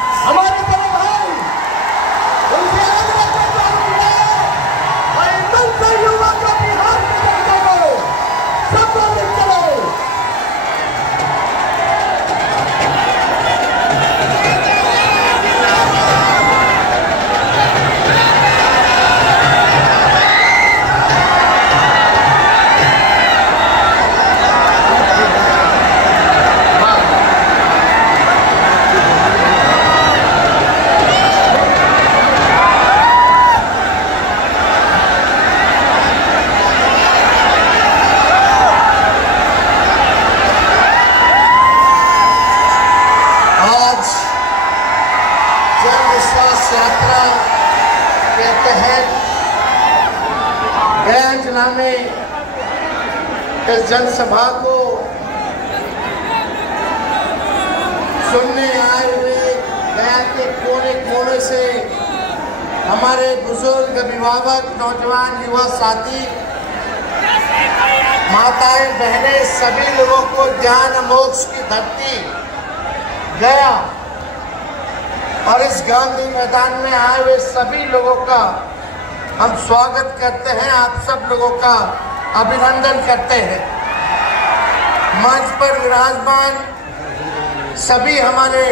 हमारे बड़े भाई उनके और एकदम से युवा का बिहार की जनता को सब लिख चलो। यात्रा के तहत गया जिला में इस जनसभा को सुनने आए हुए गया के कोने कोने से हमारे बुजुर्ग, अभिभावक, नौजवान, युवा साथी, माताएं, बहनें, सभी लोगों को ज्ञान मोक्ष की धरती गया और इस गांधी मैदान में आए हुए सभी लोगों का हम स्वागत करते हैं। आप सब लोगों का अभिनंदन करते हैं। मंच पर विराजमान सभी हमारे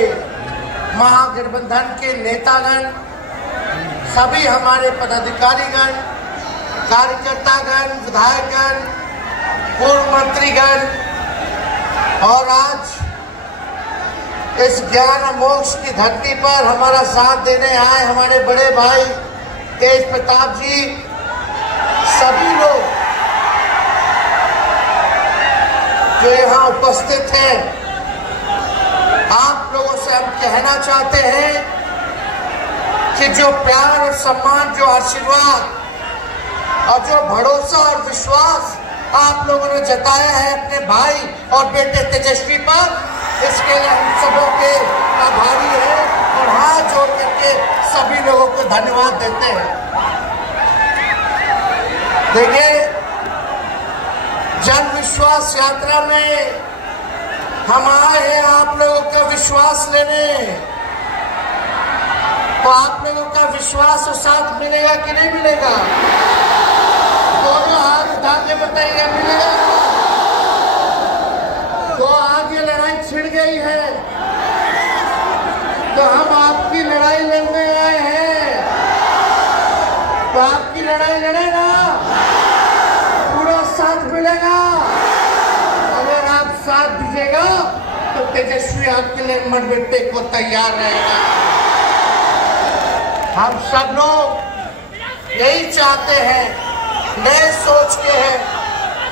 महागठबंधन के नेतागण, सभी हमारे पदाधिकारीगण, कार्यकर्तागण, विधायकगण, पूर्व मंत्रीगण और आज इस ज्ञान मोक्ष की धरती पर हमारा साथ देने आए हमारे बड़े भाई तेज प्रताप जी, सभी लोग जो यहाँ उपस्थित हैं, आप लोगों से हम कहना चाहते हैं कि जो प्यार और सम्मान, जो आशीर्वाद और जो भरोसा और विश्वास आप लोगों ने जताया है अपने भाई और बेटे तेजस्वी पर, इसके लिए हम सबों के आभारी हैं और हाथ जोड़ करके सभी लोगों को धन्यवाद देते हैं। देखिए, जन विश्वास यात्रा में हम आए हैं आप लोगों का विश्वास लेने, तो आप लोगों का विश्वास और साथ मिलेगा कि नहीं मिलेगा? दोनों हाथ उठा के बताइएगा, मिलेगा? तो आगे लड़ाई छिड़ गई है, तो हम आपकी लड़ाई लड़ने आए हैं, तो आपकी लड़ाई लड़े ना, पूरा साथ मिलेगा। अगर आप साथ दीजिएगा तो तेजस्वी आपके लिए मरमिटने को तैयार रहेगा। हम सब लोग यही चाहते हैं, नए सोच के हैं,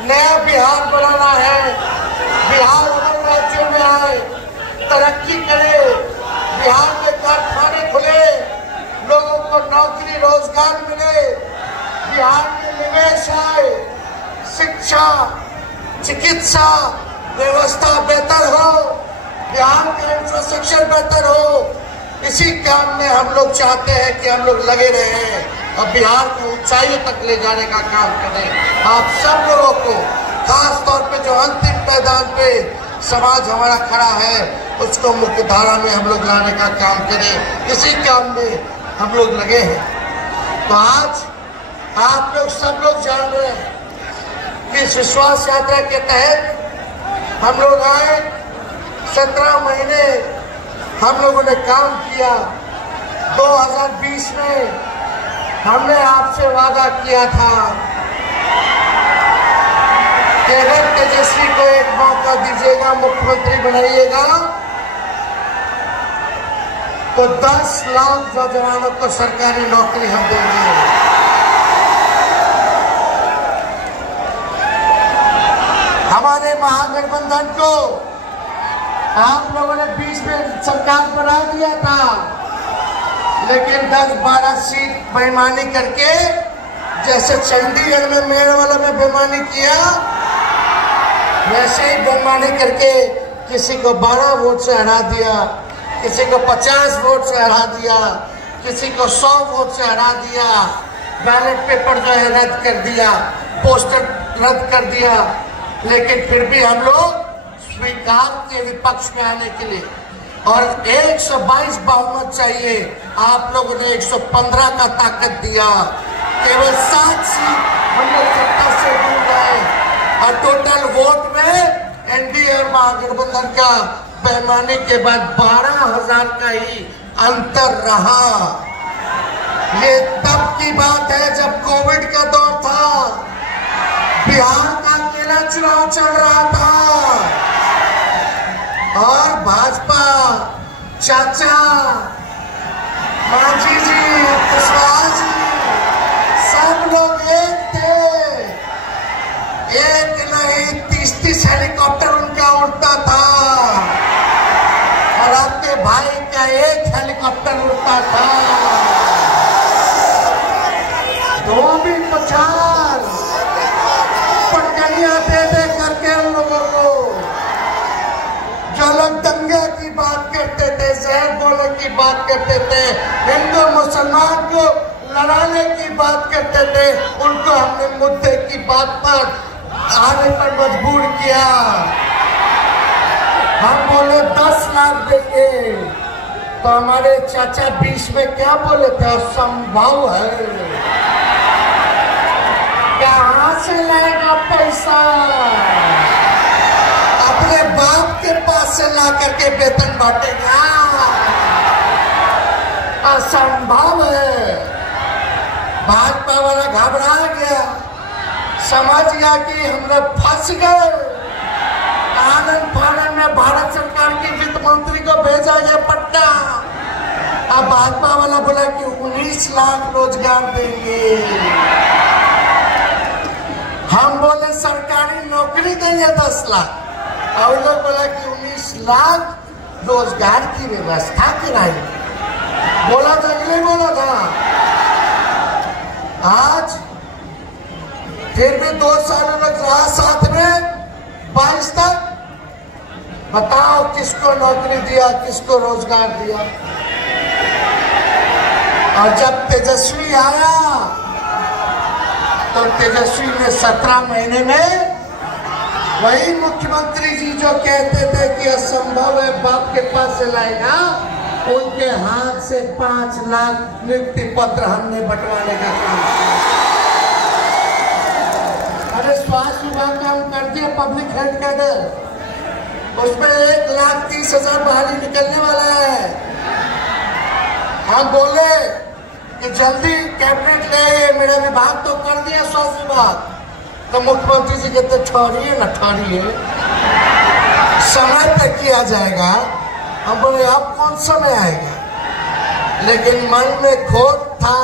नया बिहार बनाना है। बिहार अलग राज्यों में आए, तरक्की करे, बिहार में कारखाने खुले, लोगों को नौकरी रोजगार मिले, बिहार में निवेश आए, शिक्षा, चिकित्सा व्यवस्था बेहतर हो, बिहार का इंफ्रास्ट्रक्चर बेहतर हो। इसी काम में हम लोग चाहते हैं कि हम लोग लगे रहें और बिहार को ऊंचाइयों तक ले जाने का काम करें। आप सब लोगों को, खास तौर पे जो अंतिम मैदान पे समाज हमारा खड़ा है, उसको मुख्य धारा में हम लोग लाने का काम करें। इसी काम में हम लोग लगे हैं। तो आज आप लोग सब लोग जान रहे हैं कि इस विश्वास यात्रा के तहत हम लोग आए, 17 महीने हम लोगों ने काम किया। 2020 में हमने आपसे वादा किया था कि अगर तेजस्वी को एक मौका दीजिएगा, मुख्यमंत्री बनाइएगा, तो 10 लाख नौजवानों को सरकारी नौकरी हम देंगे। हमारे महागठबंधन को आप लोगों ने 20 में सरकार बना दिया था, लेकिन 10-12 सीट बेईमानी करके, जैसे चंडीगढ़ में मेड़वाला में बेईमानी किया, वैसे ही बेईमानी करके किसी को 12 वोट से हरा दिया, किसी को 50 वोट से हरा दिया, किसी को 100 वोट से हरा दिया, बैलेट पेपर जो है रद्द कर दिया, पोस्टर रद्द कर दिया। लेकिन फिर भी हम लोग स्वीकार के विपक्ष में आने के लिए, और 122 बहुमत चाहिए। आप लोगों ने 115 का ताकत दिया, केवल 7 सीट हम लोग सत्ता से दूर गए और टोटल वोट में एनडीए और महागठबंधन का पैमाने के बाद 12,000 का ही अंतर रहा। ये तब की बात है जब कोविड का दौर था, बिहार का अकेला चुनाव चल रहा था और भाजपा, चाचा, मांझी जी, कुशवाहा जी, सब लोग एक थे। एक नहीं 30-30 हेलीकॉप्टर उनका उड़ता था और आपके भाई का एक हेलीकॉप्टर उड़ता था। दो भी 50 पटकनियां दे दे करके उन लोगों को, जो लोग दंगे की बात करते थे, जहर बोले की बात करते थे, हिंदू मुसलमान को लड़ाने की बात करते थे, उनको हमने मुद्दे की बात पर आने पर मजबूर किया। हम बोले 10 लाख देंगे तो हमारे चाचा 20 में क्या बोले थे, असंभव है, कहां से लाएगा पैसा, अपने बाप के पास से ला करके वेतन बांटेगा, असंभव है। भाजपा वाला घबरा गया, समझ गया कि हम लोग फंस गए। आनंद फानंद में भारत सरकार की वित्त मंत्री को भेजा गया पटना। अब भाजपा वाला बोला कि 19 लाख रोजगार देंगे। हम बोले सरकारी नौकरी देंगे 10 लाख और लोग बोला कि 19 लाख रोजगार की व्यवस्था कराएंगे। बोला था कि नहीं बोला था? आज फिर भी 2 साल रहा साथ में 22 तक। बताओ किसको नौकरी दिया, किसको रोजगार दिया? और जब तेजस्वी आया तो तेजस्वी ने 17 महीने में वही मुख्यमंत्री जी जो कहते थे कि असंभव है बाप के पास से लाएगा, उनके हाथ से 5 लाख नियुक्ति पत्र हमने बंटवाने का काम किया। अरे स्वास्थ्य विभाग का हम कर दिया पब्लिक हेल्थ कैडर, उसमें 1,30,000 बहाली निकलने वाला है। हम बोले कि जल्दी कैबिनेट ले, मेरा विभाग तो कर दिया स्वास्थ्य विभाग। तो मुख्यमंत्री जी कहते ठहरिए न ठहरिए, समय तय किया जाएगा। हम बोले अब कौन समय आएगा, लेकिन मन में खोट था।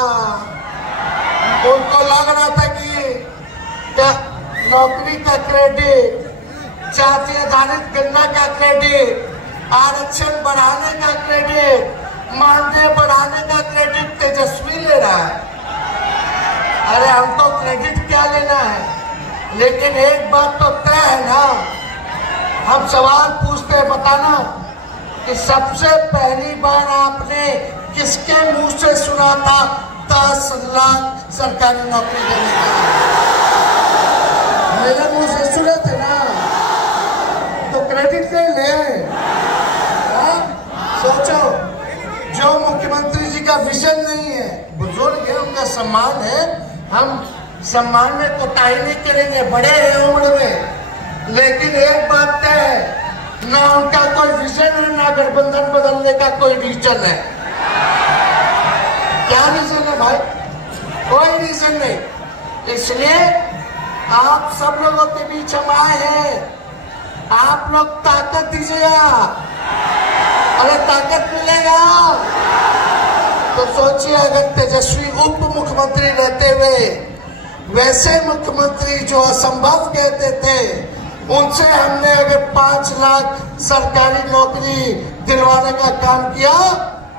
उनको लग रहा था कि नौकरी का क्रेडिट, जाति आधारित गणना का क्रेडिट, आरक्षण बढ़ाने का क्रेडिट, मानदेय बढ़ाने का क्रेडिट तेजस्वी ले रहा है। अरे हमको क्रेडिट क्या लेना है, लेकिन एक बात तो तय है ना, हम सवाल पूछते हैं, बताना कि सबसे पहली बार आपने किसके मुंह से सुना था 10 लाख सरकारी नौकरी देने का? मेरे मुंह से सुने थे ना, तो क्रेडिट ले ले। सोचो, जो मुख्यमंत्री जी का विजन नहीं है, बुजुर्ग है, उनका सम्मान है, हम सम्मान में कोताही नहीं करेंगे, बड़े हैं उम्र में, लेकिन एक बात है, ना उनका कोई विजन है, ना गठबंधन बदलने का कोई रीजन है। क्या रीजन है भाई? कोई रीजन नहीं। इसलिए आप सब लोगों के बीच हम आए हैं, आप लोग ताकत दीजिएगा। अरे ताकत मिलेगा तो सोचिए, अगर तेजस्वी उप मुख्यमंत्री रहते हुए वैसे मुख्यमंत्री जो असंभव कहते थे, उनसे हमने अगर 5 लाख सरकारी नौकरी दिलवाने का काम किया,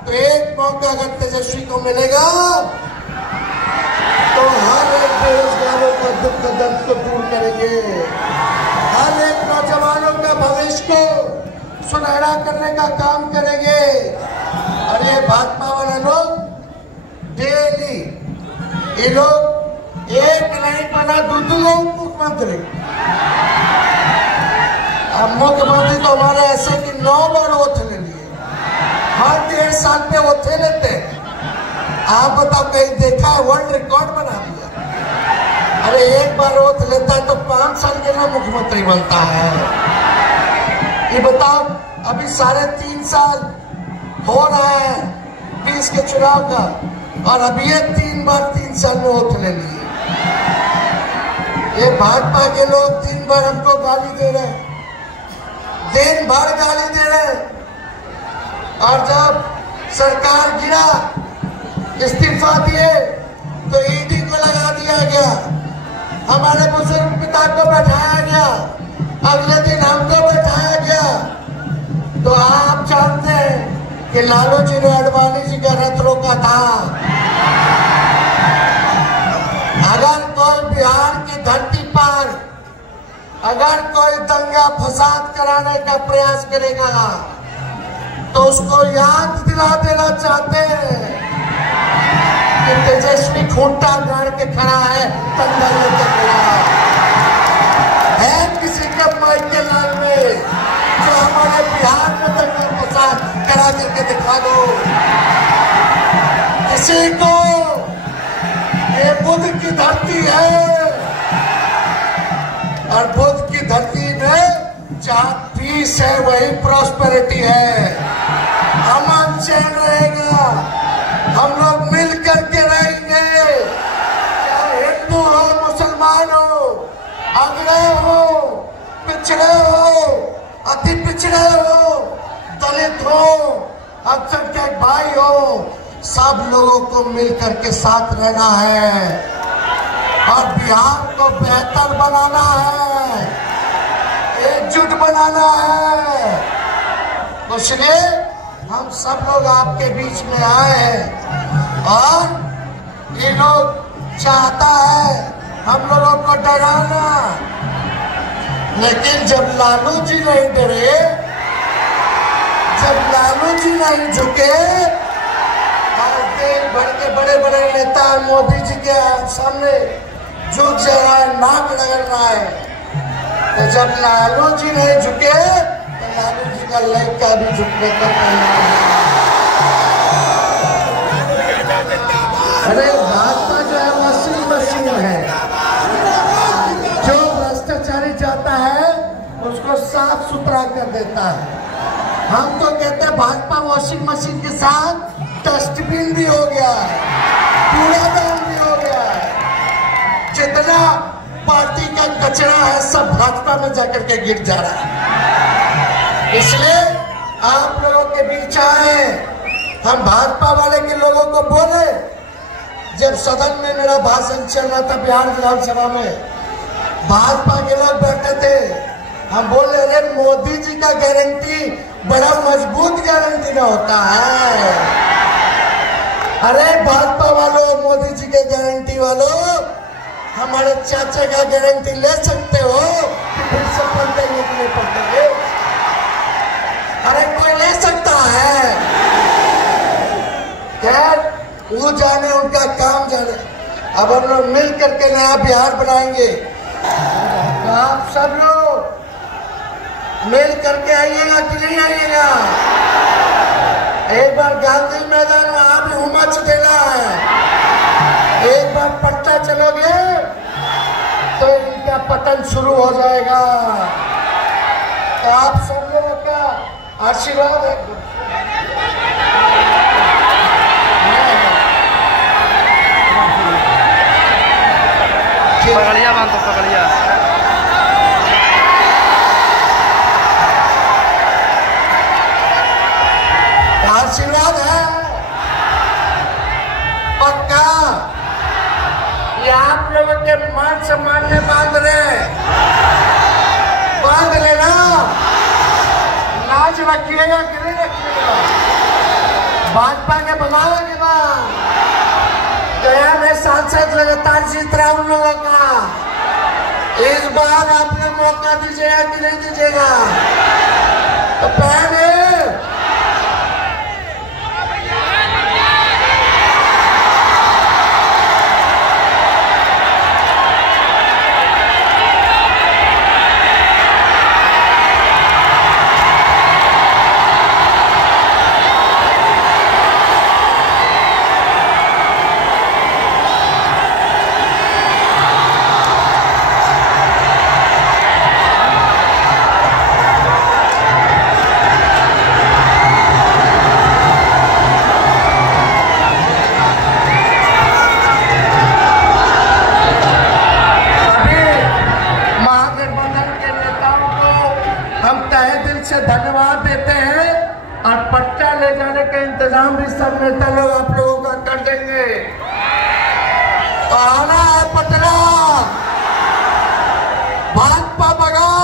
तो एक मौका अगर तेजस्वी को मिलेगा तो हर एक बेरोजगारों का दुख दर्द को दूर करेंगे, हर एक नौजवानों का भविष्य को सुनहरा करने का काम करेंगे। और ये भाजपा वाले लोग डेली, ये लोग एक नहीं बना 2 लोग मुख्यमंत्री। अब मुख्यमंत्री तो हमारे ऐसे कि 9 बार वोट ले लिए, हर 1.5 साल पे ओथे लेते हैं। आप बताओ कहीं देखा है? वर्ल्ड रिकॉर्ड बना दिया। अरे एक बार ओथ लेता है तो 5 साल के लिए मुख्यमंत्री बनता है। ये बताओ अभी 3.5 साल हो रहा है 20 के चुनाव का, और अभी ये 3 बार 3 साल में ओथ ले लिए। ये भाजपा के लोग दिन भर हमको गाली दे रहे हैं, दिन भर गाली दे रहे हैं। और जब सरकार गिरा, इस्तीफा दिए तो ईडी को लगा दिया गया, हमारे बुजुर्ग पिता को बैठाया गया, अगले दिन हमको बैठाया गया। तो आप जानते हैं कि लालू जी ने अडवाणी जी का रथ रोका था। अगर कोई बिहार की धरती पर अगर कोई दंगा फसाद कराने का प्रयास करेगा तो उसको याद दिला देना चाहते हैं कि तेजस्वी खूंटा गाड़ के खड़ा है, दंगा लेके खड़ा है। किसी के माइक के लाल में जो हमारे बिहार में दंगा फसाद करा करके दिखा दो किसी को। ये बुद्ध की धरती है, और बुद्ध की धरती में जहाँ पीस है वही प्रॉस्पेरिटी है। अमन चैन रहेगा, हम लोग मिल करके रहेंगे, चाहे हिंदू हो, मुसलमान हो, अगड़े हो, पिछड़े हो, अति पिछड़े हो, दलित हो, अल्पसंख्यक भाई हो, सब लोगों को मिल करके साथ रहना है और बिहार को बेहतर बनाना है, एकजुट बनाना है। इसलिए हम सब लोग आपके बीच में आए हैं, और ये लोग चाहता है हम लोगों को डराना, लेकिन जब लालू जी नहीं डरे, जब लालू जी नहीं झुके, देश भर के बड़े बड़े नेता मोदी जी के सामने झुक जा रहा है, नाक रगड़ रहा है, तो जब लालू जी नहीं झुके तो लालू जी का लड़का भी झुकने का तैयार है। अरे भाजपा जो है वॉशिंग मशीन है, जो भ्रष्टाचारी जाता है उसको साफ सुथरा कर देता है। हम तो कहते हैं भाजपा वॉशिंग मशीन के साथ डस्टबिन भी हो गया है, कूड़ादान भी हो गया है। जितना पार्टी का कचरा है सब भाजपा में जाकर के गिर जा रहा है। इसलिए आप लोगों के बीच आए, हम भाजपा वाले के लोगों को बोले। जब सदन में मेरा भाषण चल रहा था बिहार विधानसभा में, भाजपा के लोग बैठे थे, हम बोले अरे मोदी जी का गारंटी बड़ा मजबूत गारंटी ना होता है। अरे भाजपा वालों, मोदी जी के गारंटी वालों, हमारे चाचा का गारंटी ले सकते हो कि फिर से पढ़ते निकले पड़ते? अरे कोई ले सकता है? खैर वो जाने, उनका काम जाने। अब हम लोग मिल करके नया बिहार बनाएंगे। आप सब लोग मिल करके आइएगा कि नहीं आइएगा? एक बार गांधी मैदान में आप उमच देना है। एक बार पट्टा चलोगे तो इनका पतन शुरू हो जाएगा। तो आप सब लोगों का आशीर्वाद है। पकड़िया बांध तो पकड़िया। आशीर्वाद है पक्का। ये आप लोगों के मान सम्मान में बांध लेना। लाज रखिएगा कि नहीं रखिएगा? भाजपा के बनावे के बाद गया में सांसद लगातार जीत रहा उन लोगों का। इस बार आपने मौका दीजिएगा कि नहीं दीजिएगा? तो पहले इंतजाम भी सब नेता लोग आप लोगों का कर देंगे। तो आना है पटना, भाजपा भगा